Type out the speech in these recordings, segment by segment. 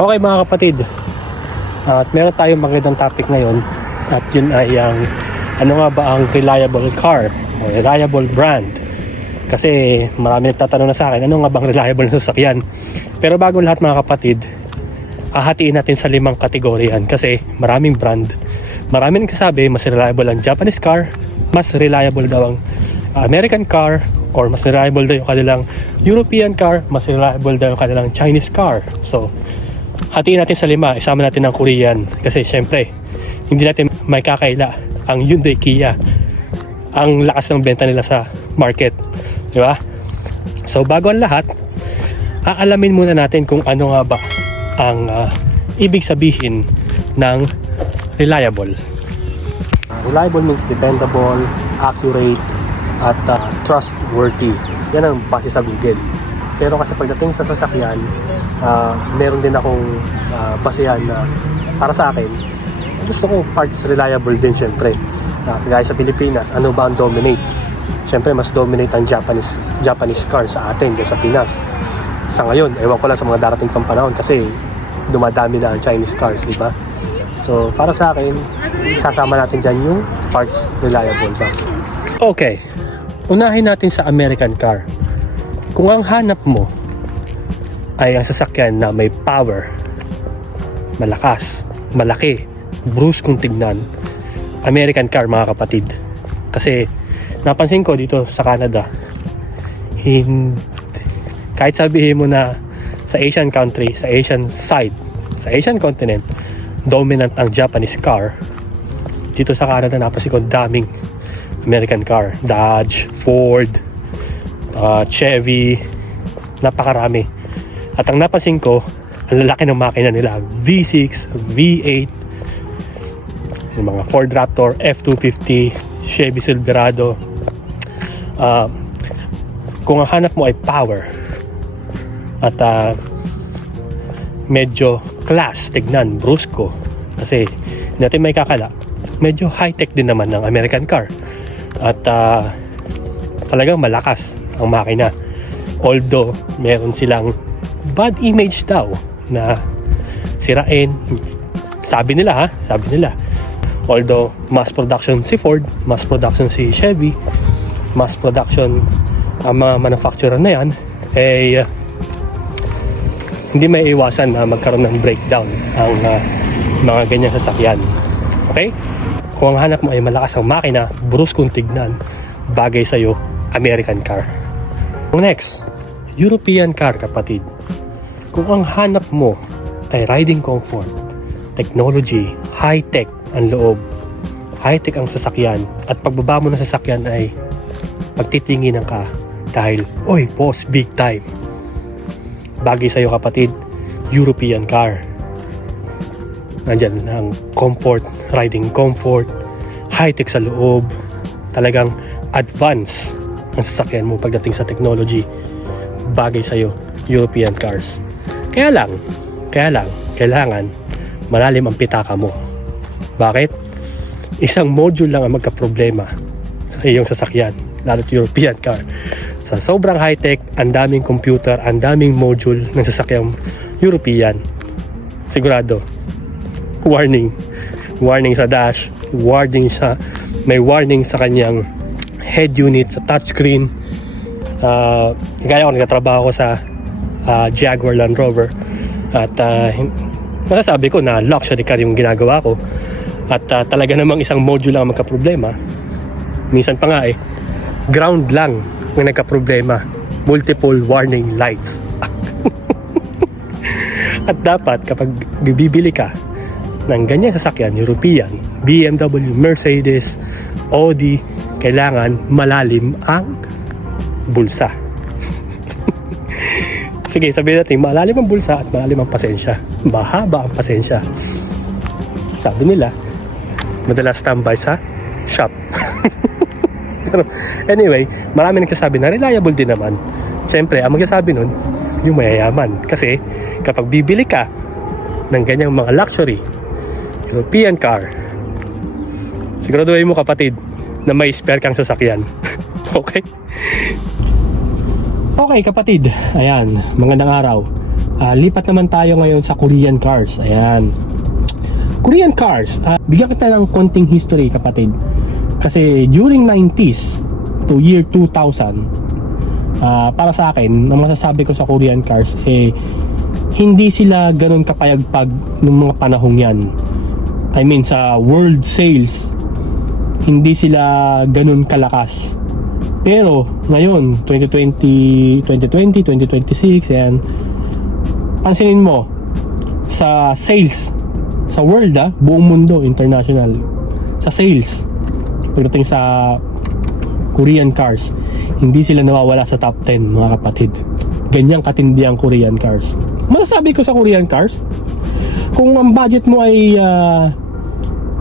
Okay mga kapatid, at meron tayong magandang topic ngayon, at yun ay ang ano nga ba ang reliable car o reliable brand. Kasi marami nagtatanong na sa akin, ano nga bang reliable na sasakyan. Pero bago lahat mga kapatid, hahatiin natin sa 5 kategorya yan kasi maraming brand. Marami nagsasabi mas reliable ang Japanese car, mas reliable daw ang American car, or mas reliable daw yung kanilang European car, mas reliable daw yung kanilang Chinese car. So hatiin natin sa 5, isama natin ang Korean kasi syempre hindi natin may kakaila ang Hyundai, Kia, ang lakas ng benta nila sa market, di ba? So bago ang lahat, aalamin muna natin kung ano nga ba ang ibig sabihin ng reliable. Reliable means dependable, accurate, at trustworthy. Yan ang base sa Google. Pero kasi pagdating sa sasakyan, meron din akong basehan na para sa akin, gusto ko parts reliable din syempre. Kaya sa Pilipinas, ano ba ang dominate? Syempre mas dominate ang Japanese car sa atin dyan sa Pinas. Sa ngayon, ewan ko lang sa mga darating pang panahon kasi dumadami na ang Chinese cars, di ba? So para sa akin, sasama natin dyan yung parts reliable ba. Okay, unahin natin sa American car. Kung ang hanap mo ay ang sasakyan na may power, malakas, malaki, brusque kung tignan, American car mga kapatid. Kasi napansin ko dito sa Canada, kahit sabihin mo na sa Asian country, sa Asian side, sa Asian continent, dominant ang Japanese car, dito sa Canada napansin ko daming American car, Dodge, Ford, Chevy, napakarami. At ang napansin ko, ang lalaki ng makina nila, V6, V8, yung mga Ford Raptor, F250, Chevy Silverado. Kung ang hanap mo ay power at medyo class, tignan, brusco, kasi natin may kakala, medyo high-tech din naman ng American car. At talagang malakas ang makina, although meron silang bad image daw na sirain, sabi nila, although mass production si Ford, mass production si Chevy, mass production ang mga manufacturer na yan, hindi may iwasan na magkaroon ng breakdown ang mga ganyang sasakyan. Okay? Kung ang hanap mo ay malakas ang makina, bruskong tignan, bagay sa'yo, American car. Next, European car kapatid. Kung ang hanap mo ay riding comfort, technology, high-tech ang loob, high-tech ang sasakyan, at pagbaba mo ng sasakyan ay pagtitinginan ka dahil, oy boss, big time. Bagay sa'yo kapatid, European car. Nandyan ang comfort, riding comfort, high-tech sa loob, talagang advance ang sasakyan mo pagdating sa technology. Bagay sa'yo, European cars. Kaya lang, kailangan malalim ang pitaka mo. Bakit? Isang module lang ang magka-problema sa iyong sasakyan, lalo't European car. Sa sobrang high-tech, ang daming computer, ang daming module ng sasakyang European, sigurado, warning sa dash, may warning sa kanyang head unit, sa touchscreen. Gaya ko, nagtatrabaho ko sa Jaguar Land Rover, at masasabi ko na luxury car yung ginagawa ko, at talaga namang isang module lang ang magka-problema. Minsan pa nga ground lang ang nagka-problema, multiple warning lights. At dapat kapag bibili ka ng ganyan sasakyan, European, BMW, Mercedes, Audi, kailangan malalim ang bulsa. Sige, sabihin natin, malalim ang bulsa at malalim ang pasensya. Mahaba ang pasensya. Sabi nila, madalas standby sa shop. Anyway, marami nagsasabi na reliable din naman. Siyempre, ang magsasabi nun, yung mayayaman. Kasi kapag bibili ka ng ganyang mga luxury European car, siguraduhin mo kapatid na may spare kang sasakyan. Okay? Okay kapatid, ayan, magandang araw. Lipat naman tayo ngayon sa Korean cars. Ayan. Korean cars, bigyan kita ng konting history, kapatid. Kasi during 90s to year 2000, para sa akin, ang masasabi ko sa Korean cars, hindi sila ganun kapayagpag nung mga panahong yan. I mean, sa world sales, hindi sila ganun kalakas. Pero ngayon, 2026, ayan, pansinin mo, sa sales, sa world, buong mundo, international, sa sales, pagdating sa Korean cars, hindi sila nawawala sa top 10, mga kapatid. Ganyang katindi ang Korean cars. Masasabi ko sa Korean cars, kung ang budget mo ay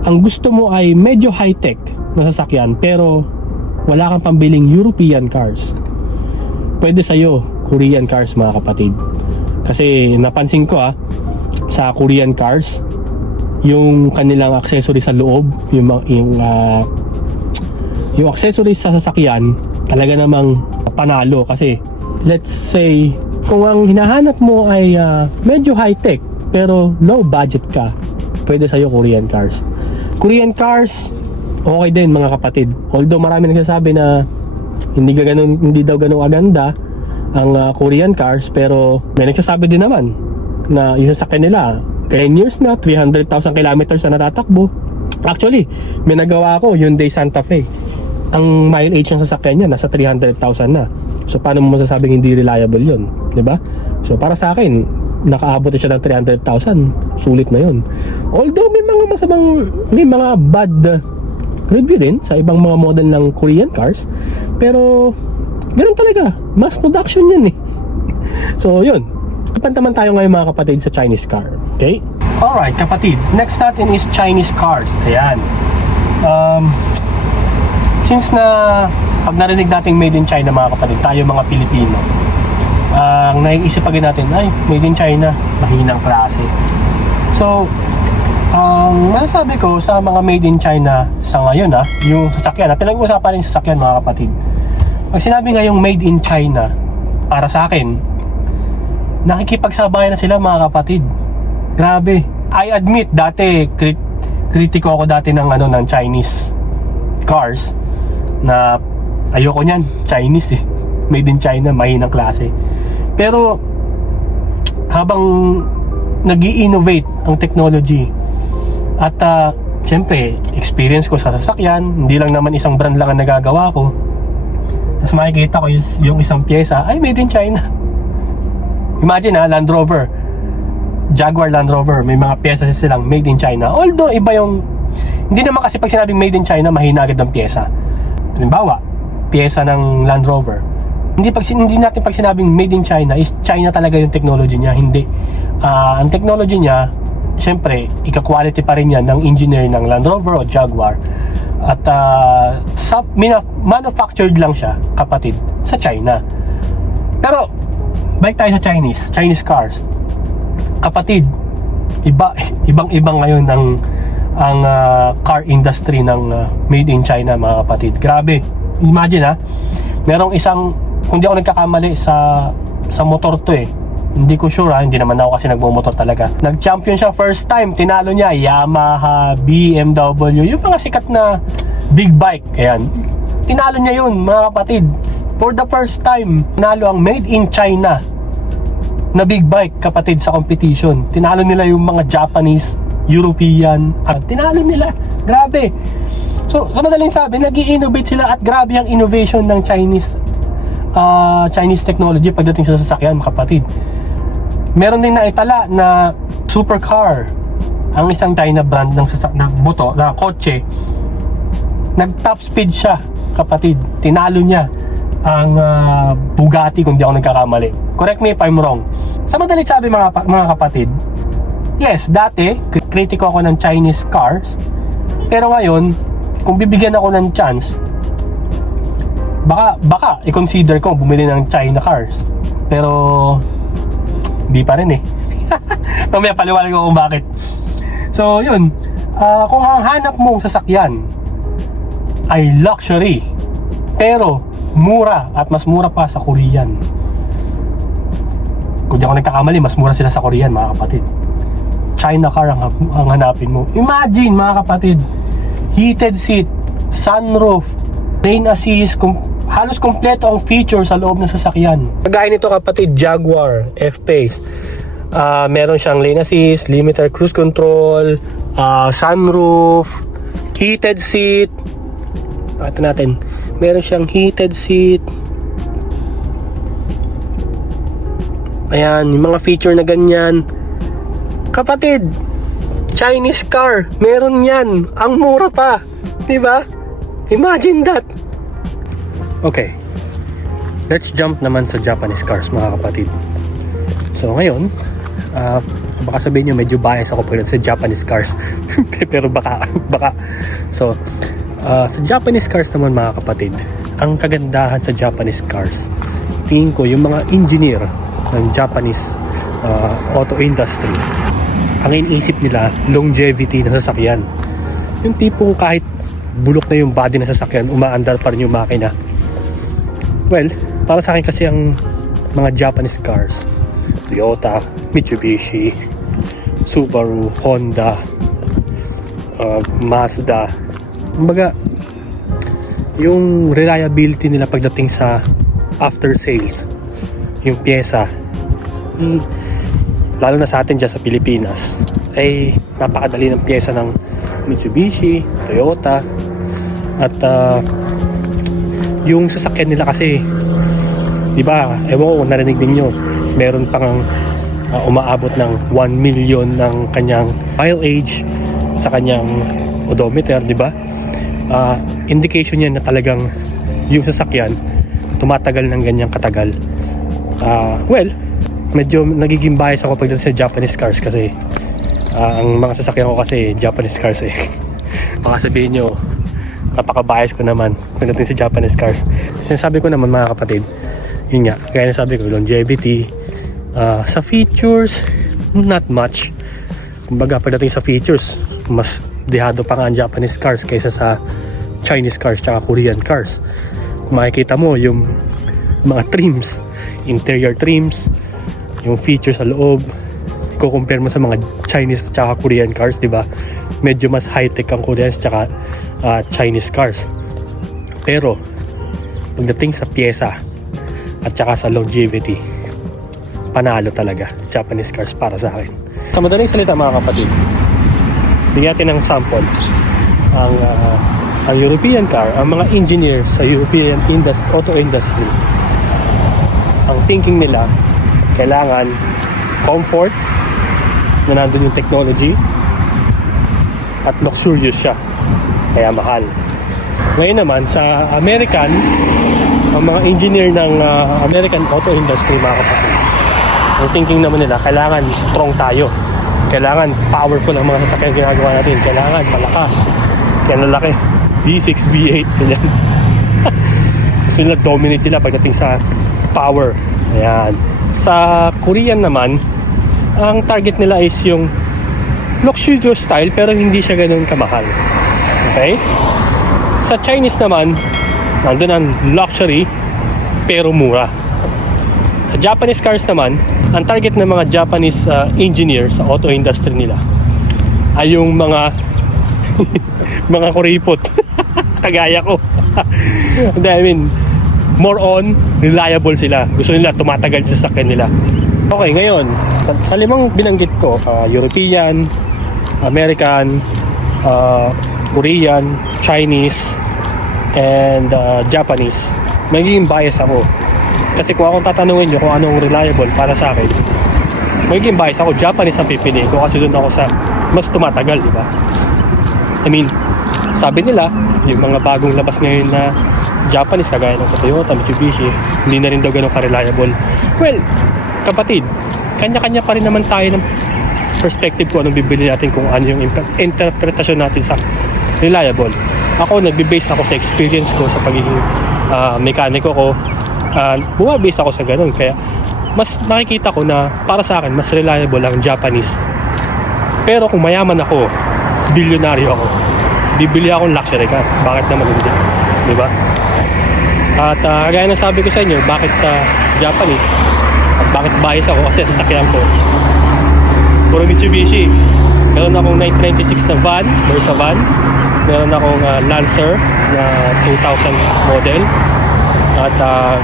ang gusto mo ay medyo high-tech na sasakyan, pero wala kang pambiling European cars, pwede sa'yo Korean cars, mga kapatid. Kasi napansin ko sa Korean cars, yung kanilang accessories sa loob, yung accessories sa sasakyan, talaga namang panalo. Kasi let's say, kung ang hinahanap mo ay medyo high-tech pero low budget ka, pwede sa'yo Korean cars. Korean cars, okay din, mga kapatid. Although marami nagsasabi na hindi daw ganun aganda ang Korean cars, pero may nagsasabi din naman na yung sasakyan nila 10 years na, 300,000 kilometers na natatakbo. Actually, may nagawa ako, Hyundai Santa Fe. Ang mileage ng sasakyan niya nasa 300,000 na. So paano mo masasabing hindi reliable yun, di ba? So para sa akin, nakaabot siya ng 300,000, sulit na yun. Although may mga bad review din sa ibang mga model ng Korean cars, pero ganoon talaga, mass production yan. So yun, pantaman tayo ngayon, mga kapatid, sa Chinese car. Okay? Alright, kapatid, next natin is Chinese cars. Ayan. Since na pag narinig natin made in China, mga kapatid, tayo mga Pilipino, ang naiisip agad natin ay made in China, mahinang klase. So ang masasabi ko sa mga made in China sa ngayon, yung sasakyan, pinag-uusapan rin sasakyan, mga kapatid. Pag sinabi ngayong made in China, para sa akin, nakikipagsabayan na sila, mga kapatid. Grabe. I admit, dati kritiko ako dati ng Chinese cars, na ayoko niyan, Chinese made in China, mahinang klase. Pero habang nag-i-innovate ang technology at siyempre experience ko sa sasakyan, hindi lang naman isang brand lang ang nagagawa ko, tapos makikita ko yung isang pyesa ay made in China. Imagine Land Rover, Jaguar Land Rover, may mga pyesa silang made in China. Although iba yung, hindi naman kasi pag sinabing made in China, mahina agad ang pyesa. Halimbawa, pyesa ng Land Rover, hindi natin pag sinabing made in China is China talaga yung technology niya. Hindi. Ang technology niya, syempre, ika-quality pa rin yan ng engineer ng Land Rover o Jaguar. At manufactured lang siya, kapatid, sa China. Pero balik tayo sa Chinese cars, kapatid. Ibang-ibang ngayon ang car industry ng made in China, mga kapatid. Grabe. Imagine merong isang, kung di ako nagkakamali sa motor to hindi ko sure hindi naman ako kasi nagmumotor talaga. Nag-champion siya first time, tinalo niya Yamaha, BMW, yung mga sikat na big bike. Ayan, tinalo niya yun, mga kapatid. For the first time, tinalo ang made in China na big bike, kapatid, sa competition. Tinalo nila yung mga Japanese, European, tinalo nila. Grabe. So sa madaling sabi, nag-i-innovate sila, at grabe ang innovation ng Chinese technology pagdating sa sasakyan, mga kapatid. Meron din naitala na supercar, ang isang China brand ng kotse, nag-top speed siya, kapatid. Tinalo niya ang Bugatti, kung di ako nagkakamali. Correct me if I'm wrong. Sa madaling sabi, mga kapatid, yes, dati kritiko ako ng Chinese cars, pero ngayon, kung bibigyan ako ng chance, baka i-consider ko bumili ng China cars. Pero di pa rin mamaya paliwanag ko kung bakit. So yun, kung ang hanap mong sasakyan ay luxury pero mura, at mas mura pa sa Korean, Kung di ako nagkakamali, mas mura sila sa Korean, mga kapatid. China car ang hanapin mo. Imagine, mga kapatid, heated seat, sunroof, lane assist, halos kompleto ang feature sa loob ng sasakyan. Kagaya nito, kapatid, Jaguar F-Pace. Meron siyang lane assist, limiter cruise control, sunroof, heated seat. Pakita natin. Meron siyang heated seat. Ayan, yung mga feature na ganyan. Kapatid, Chinese car, meron yan. Ang mura pa, di ba? Imagine that. Okay, let's jump naman sa Japanese cars, mga kapatid. So ngayon, baka sabihin nyo medyo bias ako pala sa Japanese cars. Pero baka. So, sa Japanese cars naman, mga kapatid, ang kagandahan sa Japanese cars, tingin ko yung mga engineer ng Japanese auto industry, ang iniisip nila, longevity ng sasakyan. Yung tipong kahit bulok na yung body ng sasakyan, umaandar pa rin yung makina. Well, para sa akin kasi ang mga Japanese cars, Toyota, Mitsubishi, Subaru, Honda, Mazda, kumbaga yung reliability nila pagdating sa after sales, yung pyesa, lalo na sa atin dyan sa Pilipinas, ay napakadali ng pyesa ng Mitsubishi, Toyota, at yung sasakyan nila kasi, di ba, ewan ko kung narinig ninyo, meron pang umaabot ng 1 million ng kanyang mileage sa kanyang odometer, di ba? Indication yan na talagang yung sasakyan tumatagal ng ganyang katagal. Well, medyo nagiging bias ako pagdating sa Japanese cars kasi ang mga sasakyan ko kasi Japanese cars eh. Baka sabihin nyo, napaka-bias ko naman pagdating sa Japanese cars. Sinasabi ko naman, mga kapatid, yun nga, kaya nasabi ko, longevity, sa features, not much. Kumbaga, pagdating sa features, mas dehado pa nga ang Japanese cars kaysa sa Chinese cars tsaka Korean cars. Kung makikita mo yung mga trims, interior trims, yung features sa loob, i-compare mo sa mga Chinese tsaka Korean cars, di ba? Medyo mas high-tech ang Korean tsaka Chinese cars. Pero pagdating sa pyesa at tsaka sa longevity, panalo talaga Japanese cars para sa akin. Sa madaling salita, mga kapatid, bigyan natin ng sample. Ang European car, ang mga engineer sa European auto industry, ang thinking nila, kailangan comfort, na nandun yung technology, at luxurious siya, kaya mahal. Ngayon naman sa American, ang mga engineer ng American auto industry, mga kapatid, ang thinking naman nila, kailangan strong tayo, kailangan powerful ang mga sasakyan ginagawa natin, kailangan malakas, kaya lalaki, V6, V8, ganyan. Gusto nila dominate sila pagdating sa power. Ayan. Sa Korean naman, ang target nila is yung luxurious style pero hindi siya ganoon kamahal. Okay? Sa Chinese naman, nandun ang luxury pero mura. Sa Japanese cars naman, ang target ng mga Japanese engineer sa auto industry nila ay yung mga mga kuripot. Kagaya ko. I mean, more on reliable sila. Gusto nila tumatagal sa sasakyan nila. Okay, ngayon, sa limang binanggit ko, European, American, Korean, Chinese, and Japanese, magiging bias ako. Kasi kung akong tatanungin nyo kung anong reliable para sa akin, magiging bias ako. Japanese ang pipiliin ko kasi doon ako sa mas tumatagal, di ba? I mean, sabi nila, yung mga bagong labas ngayon na Japanese, kagaya ng sa Toyota, Mitsubishi, hindi na rin daw ganun ka-reliable. Well, kapatid, kanya-kanya pa rin naman tayo ng perspective kung anong bibili natin, kung ano yung interpretasyon natin sa reliable. Ako, nagbe-base ako sa experience ko sa pagiging mekaniko ko. Bumabase ako sa ganun. Kaya, mas makikita ko na para sa akin, mas reliable ang Japanese. Pero kung mayaman ako, bilyonaryo ako, bibili akong luxury car. Bakit naman hindi? Diba? At gaya na sabi ko sa inyo, bakit Japanese? At bakit bias ako? Kasi sasakyan ko puro Mitsubishi. Meron akong 1996 na van, Versa van. Meron akong Lancer na 2000 model. At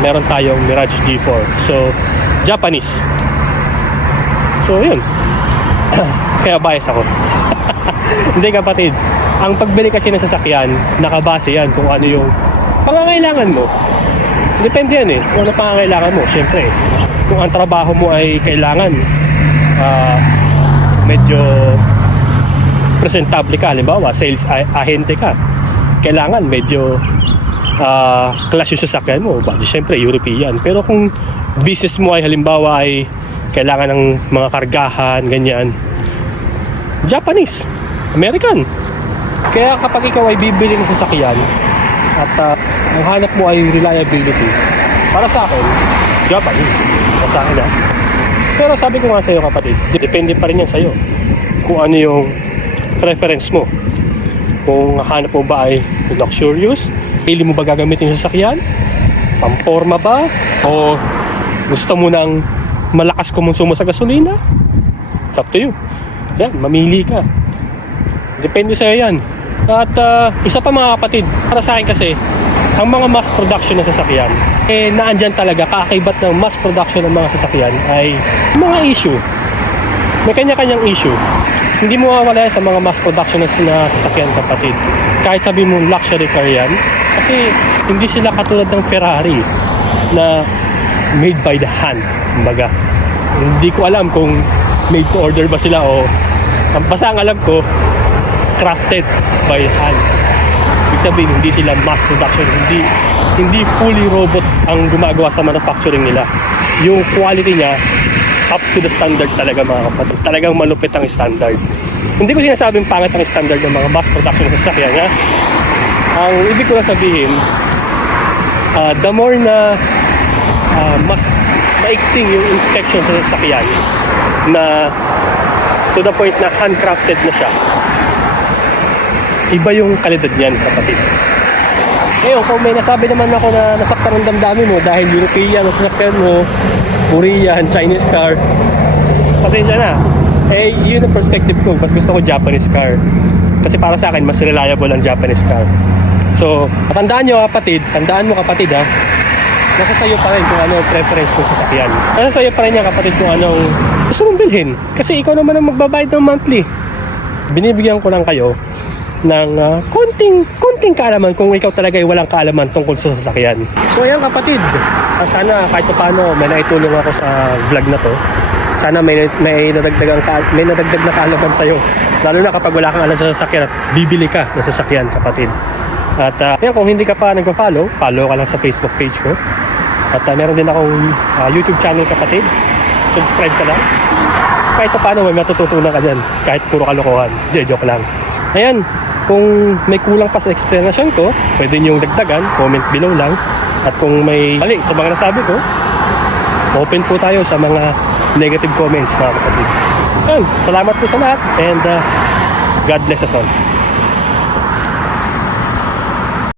meron tayong Mirage G4. So, Japanese. So, yun. Kaya bias ako. Hindi kapatid. Ang pagbili kasi ng sasakyan, nakabase yan kung ano yung pangangailangan mo. Depende yan kung ano pangangailangan mo. Siyempre, kung ang trabaho mo ay kailangan medyo presentable ka, halimbawa sales ahente ka, kailangan medyo class yung sasakyan mo, base syempre European. Pero kung business mo ay halimbawa ay kailangan ng mga kargahan, ganyan, Japanese, American. Kaya kapag ikaw ay bibili ng sasakyan at ang hanap mo ay reliability, para sa akin, Japanese. Para sa akin Pero sabi ko nga sa'yo kapatid, depende pa rin yan sa'yo kung ano yung preference mo. Kung hanap mo ba ay luxurious, pili mo ba gagamitin yung sasakyan, pamporma ba, o gusto mo ng malakas kumonsumo sa gasolina, it's up to you. Yan, mamili ka. Depende sa'yo yan. At isa pa mga kapatid, para sa akin kasi, ang mga mass production na sasakyan, naandyan talaga, kaakibat ng mass production ng mga sasakyan ay mga issue. May kanya-kanyang issue. Hindi mo mawawala sa mga mass production na sasakyan kapatid. Kahit sabi mo luxury car yan, kasi hindi sila katulad ng Ferrari na made by the hand. Kumbaga, hindi ko alam kung made to order ba sila o basta ang alam ko, crafted by hand. Ibig sabihin, hindi sila mass production, hindi fully robots ang gumagawa sa manufacturing nila. Yung quality niya up to the standard talaga mga kapatid. Talagang malupit ang standard. Hindi ko sinasabing pangit ang standard ng mga mass production na sasakyan niya. Ang ibig ko na sabihin, the more na mas maikting yung inspection sa sasakyan na to the point na handcrafted na siya, iba yung kalidad niyan kapatid. Ngayon, kung may nasabi naman ako na nasaktan ang damdamin mo dahil European ang sasakyan mo, Korean, Chinese car, pasensya na. Yun ang perspective ko. Mas gusto ko Japanese car. Kasi para sa akin, mas reliable ang Japanese car. So, tandaan mo kapatid ha, nasa sayo pa rin kung ano ang preference mo sa sasakyan. Nasa sayo pa rin yan kapatid kung anong gusto mong bilhin. Kasi ikaw naman ang magbabayad ng monthly. Binibigyan ko lang kayo ng konting kaalaman kung ikaw talaga ay walang kaalaman tungkol sa sasakyan. So ayan kapatid, sana kahit paano may naitulong ako sa vlog na to. Sana may nadagdag na kaalaman sa'yo. Lalo na kapag wala kang alam sa sasakyan at bibili ka ng sasakyan kapatid. At yan, kung hindi ka pa nagpa-follow, follow ka lang sa Facebook page ko. At meron din akong YouTube channel kapatid. Subscribe ka lang. Kahit paano may matututunan ka dyan. Kahit puro kalokohan. Joke lang. Ayan, kung may kulang pa sa explanation ko, pwede niyong dagdagan, comment below lang. At kung may mali sa mga nasabi ko, open po tayo sa mga negative comments mga kapatid. Ayan, salamat po sa lahat and God bless us all.